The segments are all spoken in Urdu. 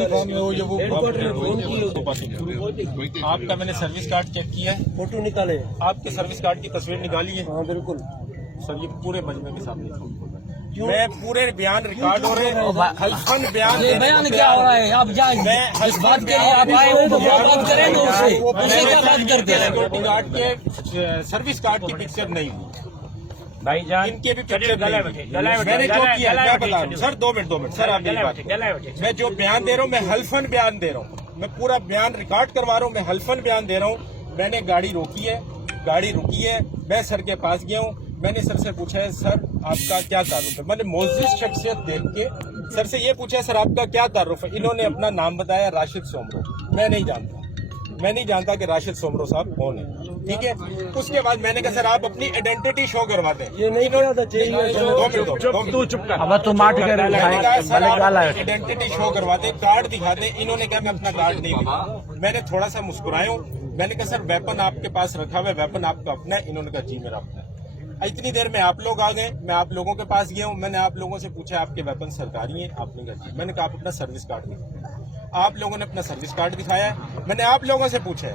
آپ کا میں نے سروس کارڈ چیک کیا ہے، فوٹو نکالے، آپ کے سروس کارڈ کی تصویر نکالی ہے؟ ہاں بالکل سر یہ پورے مجمع کے سامنے میں پورے بیان ریکارڈ ہو رہے ہیں، حلفاً بیان کیا ہو رہا ہے؟ آپ جائیں اس بات کے لیے آپ آئے ہو تو بات کریں گے اسے کیا بات کرتے ہیں؟ سیکورٹی گارڈ کے سروس کارڈ کی پکچر نہیں ہوئی بھائی جان، ان کے بھی پکچر میں نے جو کیا میں بتا رہا ہوں سر، 2 منٹ سر، آپ میری بات میں جو بیان دے رہا ہوں میں حلفاً بیان دے رہا ہوں، میں پورا بیان ریکارڈ کروا رہا ہوں، میں حلفاً بیان دے رہا ہوں۔ میں نے گاڑی روکی ہے، گاڑی رکی ہے، میں سر کے پاس گیا ہوں، میں نے سر سے پوچھا ہے سر آپ کا کیا تعارف ہے؟ میں نے معزز شخصیت دیکھ کے سر سے یہ پوچھا سر آپ کا کیا تعارف ہے؟ انہوں نے اپنا نام بتایا راشد سومرو، میں نہیں جانتا کہ راشد سومرو صاحب کون ہے، ٹھیک ہے۔ اس کے بعد میں نے کہا سر آپ اپنی آئیڈینٹی شو کروا دیں، یہ نہیں کرنا تھا چاہیے، آئیڈینٹی شو کروا دیں، کارڈ دکھا دیں۔ انہوں نے کہا میں اپنا کارڈ نہیں دکھا، میں نے تھوڑا سا مسکرایا ہوں، میں نے کہا سر ویپن آپ کے پاس رکھا ہوا ہے، ویپن آپ کا اپنا ہے؟ انہوں نے کہا جی میرا اپنا ہے۔ اتنی دیر میں آپ لوگ آ گئے، میں آپ لوگوں کے پاس گیا ہوں، میں نے آپ لوگوں سے پوچھا آپ کے ویپن سرکاری ہیں؟ آپ نے کہا جی۔ میں نے کہا آپ اپنا سروس کارڈ دکھائیں، آپ لوگوں نے اپنا سروس کارڈ دکھایا ہے۔ میں نے آپ لوگوں سے پوچھا ہے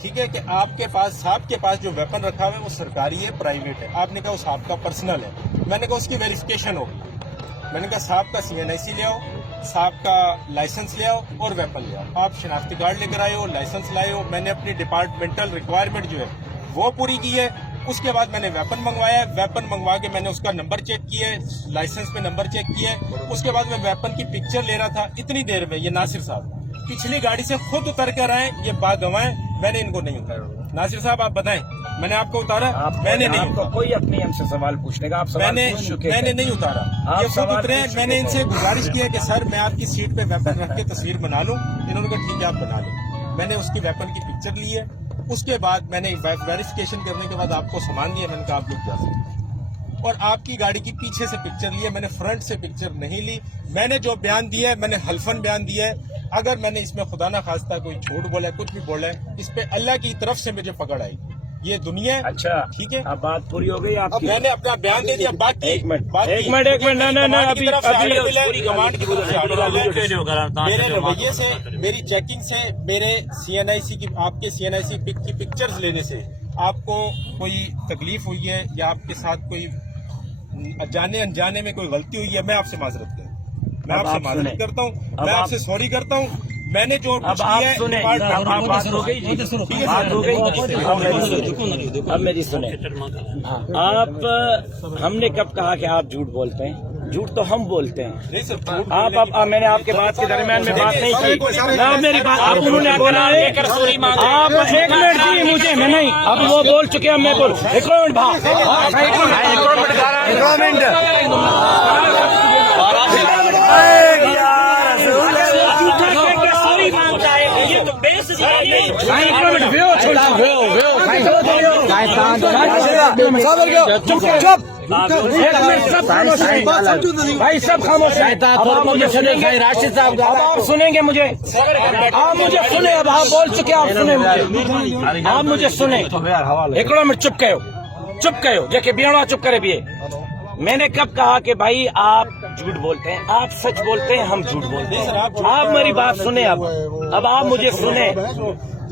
ٹھیک ہے کہ آپ کے پاس صاحب کے پاس جو ویپن رکھا ہوا ہے وہ سرکاری ہے پرائیویٹ ہے؟ آپ نے کہا وہ صاحب کا پرسنل ہے۔ میں نے کہا اس کی ویریفیکیشن ہوگی، میں نے کہا صاحب کا CNIC لے آؤ، صاحب کا لائسنس لے آؤ اور ویپن لے آؤ۔ آپ شناختی کارڈ لے کر آئے ہو، لائسنس لائے ہو، میں نے اپنی ڈپارٹمنٹل ریکوائرمنٹ جو ہے وہ پوری کی ہے۔ اس کے بعد میں نے ویپن منگوایا ہے، ویپن منگوا کے میں نے اس کا نمبر چیک کیا ہے، لائسنس پہ نمبر چیک کیا ہے۔ اس کے بعد میں ویپن کی پکچر لے رہا تھا، اتنی دیر میں یہ ناصر صاحب پچھلی گاڑی سے خود اتر کر آئے، یہ باگواہ ہیں، میں نے ان کو نہیں اتارا۔ ناصر صاحب آپ بتائیں میں نے آپ کو اتارا؟ میں نے نہیں اتارا، کوئی اپنی ہم سے سوال پوچھنے کا، آپ میں نے نہیں اتارا، یہ خود اترے۔ میں نے ان سے گزارش کی ہے کہ سر میں آپ کی سیٹ پہ ویپن رکھ کے تصویر بنا لوں، انہوں نے کہا ٹھیک ہے آپ بنا لیں۔ میں نے اس کی ویپن کی پکچر لی ہے، اس کے بعد میں نے ویریفیکیشن کرنے کے بعد آپ کو سامان دیا، میں نے کہا آپ لوگ جا سکتے ہیں۔ اور آپ کی گاڑی کی پیچھے سے پکچر لی ہے، میں نے فرنٹ سے پکچر نہیں لی۔ میں نے جو بیان دیا ہے میں نے حلفاً بیان دیا ہے، اگر میں نے اس میں خدا نہ خواستہ کوئی جھوٹ بولا ہے، کچھ بھی بولا ہے، اس پہ اللہ کی طرف سے مجھے پکڑ آئی، یہ دنیا ہے۔ اچھا ٹھیک ہے، اب بات پوری ہو گئی آپ کی؟ میں نے اپنا بیان دے دیا، باقی ایک منٹ میرے رویے سے، میری چیکنگ سے، میرے CNIC کی، آپ کے CNIC کی پکچرز لینے سے آپ کو کوئی تکلیف ہوئی ہے یا آپ کے ساتھ کوئی جانے انجانے میں کوئی غلطی ہوئی ہے، میں آپ سے معذرت کرتا ہوں، میں آپ سے معذرت کرتا ہوں، میں آپ سے سوری کرتا ہوں۔ میں نے جو اب آپ سنیں، اب میری سنیں، آپ ہم نے کب کہا کہ آپ جھوٹ بولتے ہیں؟ جھوٹ تو ہم بولتے ہیں۔ آپ میں نے آپ کے بات کے درمیان میں بات نہیں کی، نہ میری بات آپ انہوں نے بولا ہے، آپ 1 منٹ دی مجھے، میں نہیں، اب وہ بول چکے ہیں، میں بول 1 منٹ بھائی سب خاموش ہیں، راشد صاحب آپ سنیں گے مجھے، آپ مجھے سنیں، اب آپ بول چکے آپ سنیں مجھے، آپ مجھے سنیں 1 منٹ چپ کہو دیکھیں بیڑا چپ کرے بھی۔ میں نے کب کہا کہ بھائی آپ جھوٹ بولتے ہیں؟ آپ سچ بولتے ہیں، ہم جھوٹ بولتے ہیں۔ آپ میری بات سنیں، اب آپ مجھے سنیں،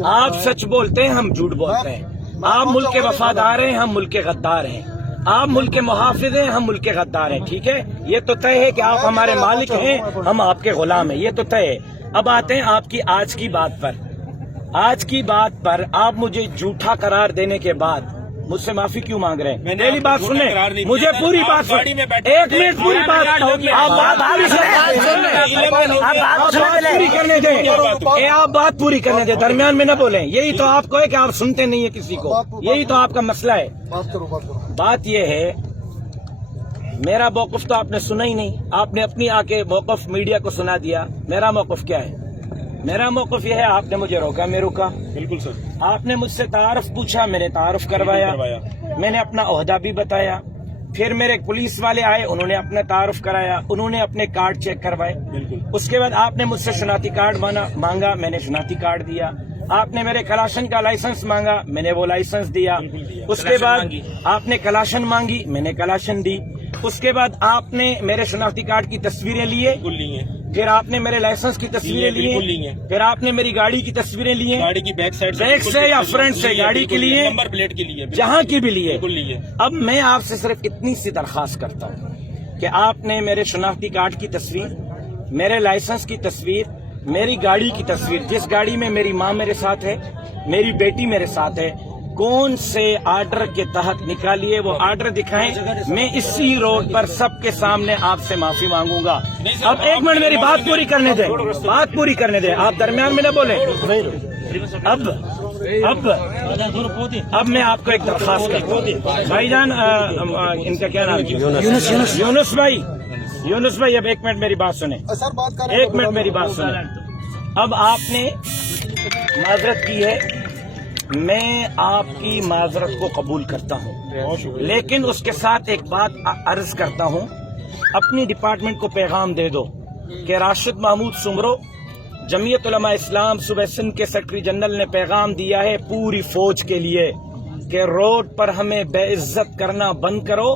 آپ سچ بولتے ہیں، ہم جھوٹ بولتے ہیں۔ آپ ملک کے وفادار ہیں، ہم ملک کے غدار ہیں۔ آپ ملک کے محافظ ہیں، ہم ملک کے غدار ہیں، ٹھیک ہے؟ یہ تو طے ہے کہ آپ ہمارے مالک ہیں، ہم آپ کے غلام ہیں، یہ تو طے ہے۔ اب آتے ہیں آپ کی آج کی بات پر آپ مجھے جھوٹا قرار دینے کے بعد مجھ سے معافی کیوں مانگ رہے ہیں؟ میری بات سنیں، مجھے پوری بات سنیں، 1 منٹ پوری بات آپ بات پوری کرنے دیں، درمیان میں نہ بولیں۔ یہی تو آپ کو ہے کہ آپ سنتے نہیں ہیں کسی کو، یہی تو آپ کا مسئلہ ہے۔ بات یہ ہے، میرا موقف تو آپ نے سنا ہی نہیں، آپ نے اپنی آ کے موقف میڈیا کو سنا دیا۔ میرا موقف کیا ہے؟ میرا موقف یہ ہے، آپ نے مجھے روکا، میں رکا۔ بالکل سر، آپ نے مجھ سے تعارف پوچھا، میں نے تعارف کروایا، میں نے اپنا عہدہ بھی بتایا۔ پھر میرے پولیس والے آئے، انہوں نے اپنا تعارف کرایا، انہوں نے اپنے کارڈ چیک کروائے۔ اس کے بعد آپ نے مجھ سے شناختی کارڈ مانگا، میں نے شناختی کارڈ دیا۔ آپ نے میرے کلاشن کا لائسنس مانگا، میں نے وہ لائسنس دیا۔ اس کے بعد آپ نے کلاشن مانگی، میں نے کلاشن دی۔ اس کے بعد آپ نے میرے شناختی کارڈ کی تصویریں لیے، پھر آپ نے میرے لائسنس کی تصویریں لی بالکل لی ہیں ہیں۔ پھر آپ نے میری گاڑی کی تصویریں لی ہیں گاڑی کی بیک سائڈ بیک سے یا فرنٹ سے گاڑی کے لیے نمبر پلیٹ کے لیے جہاں کی بھی لیے بالکل لی ہے۔ اب میں آپ سے صرف اتنی سی درخواست کرتا ہوں کہ آپ نے میرے شناختی کارڈ کی تصویر، میرے لائسنس کی تصویر، میری گاڑی کی تصویر، جس گاڑی میں میری ماں میرے ساتھ ہے، میری بیٹی میرے ساتھ ہے، کون سے آرڈر کے تحت نکالیے وہ آرڈر دکھائیں، میں اسی روڈ پر سب کے سامنے آپ سے معافی مانگوں گا۔ اب ایک منٹ میری بات پوری کرنے دیں، بات پوری کرنے دیں، آپ درمیان میں نہ بولیں۔ اب میں آپ کو ایک درخواست کرتا ہوں بھائی جان، ان کا کیا نام ہے؟ یونس بھائی اب ایک منٹ میری بات سنیں، ایک منٹ میری بات سنیں۔ اب آپ نے معذرت کی ہے، میں آپ کی معذرت کو قبول کرتا ہوں، لیکن اس کے ساتھ ایک بات عرض کرتا ہوں، اپنی ڈپارٹمنٹ کو پیغام دے دو کہ راشد محمود سمرو جمعیت علماء اسلام صوبہ سندھ کے سیکرٹری جنرل نے پیغام دیا ہے پوری فوج کے لیے کہ روڈ پر ہمیں بے عزت کرنا بند کرو،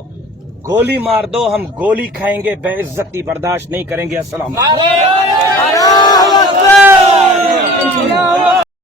گولی مار دو، ہم گولی کھائیں گے، بے عزتی برداشت نہیں کریں گے۔ السلام علیکم۔